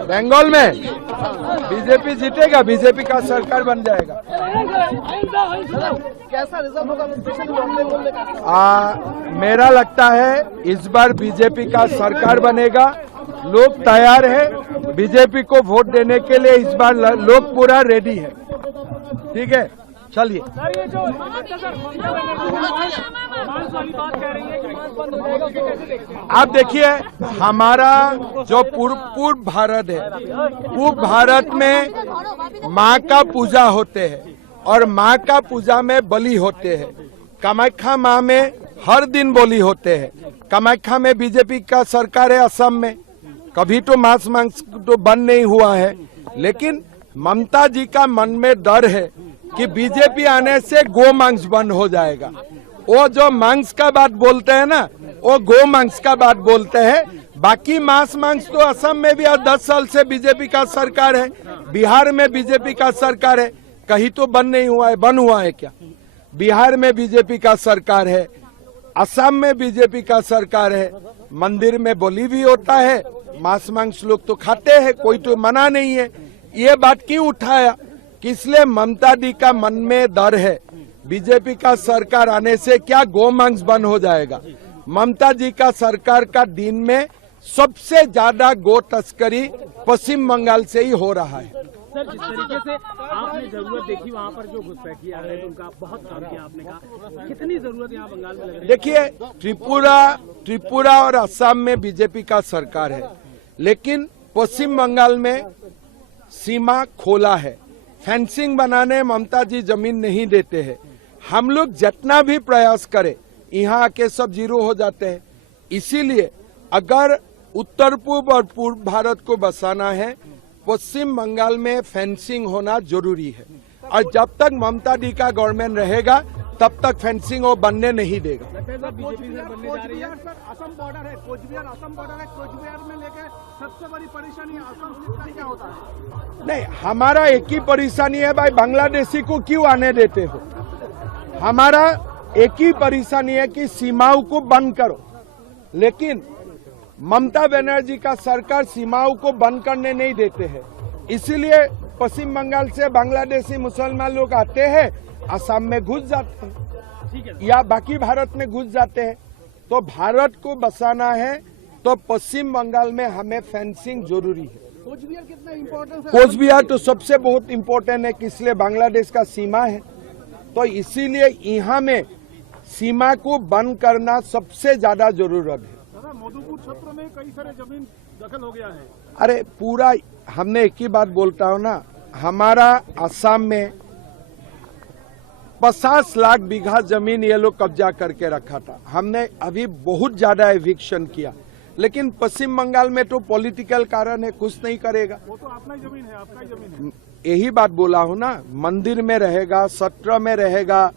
बंगाल में बीजेपी जीतेगा, बीजेपी का सरकार बन जाएगा। कैसा रिजल्ट होगा? मेरा लगता है इस बार बीजेपी का सरकार बनेगा। लोग तैयार है बीजेपी को वोट देने के लिए, इस बार लोग पूरा रेडी है। ठीक है, चलिए। आप देखिए, हमारा जो पूर्व भारत है, पूर्व भारत में माँ का पूजा होते हैं और माँ का पूजा में बलि होते हैं। कामाख्या माँ में हर दिन बलि होते हैं। कामाख्या में बीजेपी का सरकार है असम में, कभी तो मांस तो बंद नहीं हुआ है, लेकिन ममता जी का मन में डर है कि बीजेपी आने से गो मांस बंद हो जाएगा। वो जो मांस का बात बोलते हैं ना, वो गो मांस का बात बोलते हैं। बाकी मांस तो असम में भी 10 साल से बीजेपी का सरकार है, बिहार में बीजेपी का सरकार है, कहीं तो बंद नहीं हुआ है। बंद हुआ है क्या? बिहार में बीजेपी का सरकार है, असम में बीजेपी का सरकार है। मंदिर में बलि भी होता है, मांस लोग तो खाते हैं, कोई तो मना नहीं है। ये बात क्यों उठाया? कि इसलिए ममता दी का मन में डर है बीजेपी का सरकार आने से क्या गो मांस बंद हो जाएगा। ममता जी का सरकार का दिन में सबसे ज्यादा गो तस्करी पश्चिम बंगाल से ही हो रहा है। सर, जिस तरीके से आपने जरूरत देखी वहाँ पर जो घुसपैठिए आ रहे थे, उनका बहुत काम किया आपने, कहा कितनी जरूरत यहाँ बंगाल में लग रही है? देखिए, त्रिपुरा और असम में बीजेपी का सरकार है, लेकिन पश्चिम बंगाल में सीमा खोला है। फेंसिंग बनाने ममता जी जमीन नहीं देते हैं। हम लोग जितना भी प्रयास करें, यहाँ आके सब जीरो हो जाते हैं। इसीलिए अगर उत्तर पूर्व और पूर्व भारत को बसाना है, पश्चिम बंगाल में फेंसिंग होना जरूरी है। और जब तक ममता दी का गवर्नमेंट रहेगा, तब तक फेंसिंग वो बनने नहीं देगा। असम बॉर्डर है, कोचबिहार असम बॉर्डर है, कोचबिहार में लेकर सबसे बड़ी परेशानी असम से क्या होता है? नहीं, हमारा एक ही परेशानी है भाई, बांग्लादेशी को क्यों आने देते हो? हमारा एक ही परेशानी है कि सीमाओं को बंद करो, लेकिन ममता बनर्जी का सरकार सीमाओं को बंद करने नहीं देते हैं। इसीलिए पश्चिम बंगाल से बांग्लादेशी मुसलमान लोग आते हैं, असम में घुस जाते हैं या बाकी भारत में घुस जाते हैं। तो भारत को बसाना है तो पश्चिम बंगाल में हमें फेंसिंग जरूरी है। कोचबिहार कितना इम्पोर्टेंट है? कोचबिहार तो सबसे बहुत इम्पोर्टेंट है, इसलिए बांग्लादेश का सीमा है, तो इसीलिए यहाँ में सीमा को बंद करना सबसे ज्यादा जरूरत है। मधुपुर क्षेत्र में कई सारे जमीन दखल हो गया है। अरे पूरा, हमने एक ही बात बोलता हूँ ना, हमारा असम में 50 लाख बीघा जमीन ये लोग कब्जा करके रखा था। हमने अभी बहुत ज्यादा एविक्शन किया, लेकिन पश्चिम बंगाल में तो पॉलिटिकल कारण है, कुछ नहीं करेगा। वो तो अपना ही जमीन है, आपका ही जमीन है। यही बात बोला हूँ ना, मंदिर में रहेगा, सत्र में रहेगा,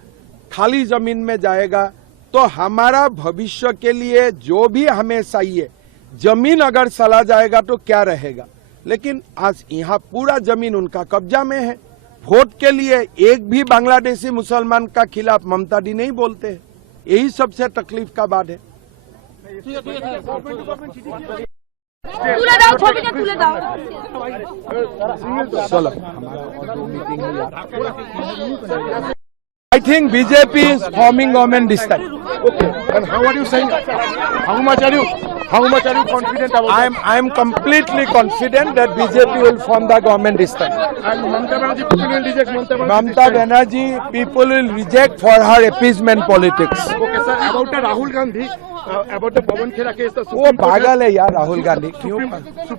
खाली जमीन में जाएगा। तो हमारा भविष्य के लिए जो भी हमें चाहिए, जमीन अगर चला जाएगा तो क्या रहेगा। लेकिन आज यहाँ पूरा जमीन उनका कब्जा में है। वोट के लिए एक भी बांग्लादेशी मुसलमान का खिलाफ ममता दी नहीं बोलते हैं। यही सबसे तकलीफ का बात है। चलो, I think BJP is forming government this time. Okay. And how are you saying? How much are you confident about that? I am completely confident that BJP will form the government this time. And Mamata Banerjee people will reject Mamata Banerjee people will reject for her appeasement politics. Okay, sir. About the Rahul Gandhi, about the Pawan Khera case, the वो पागल है यार राहुल गांधी, क्यों? Supreme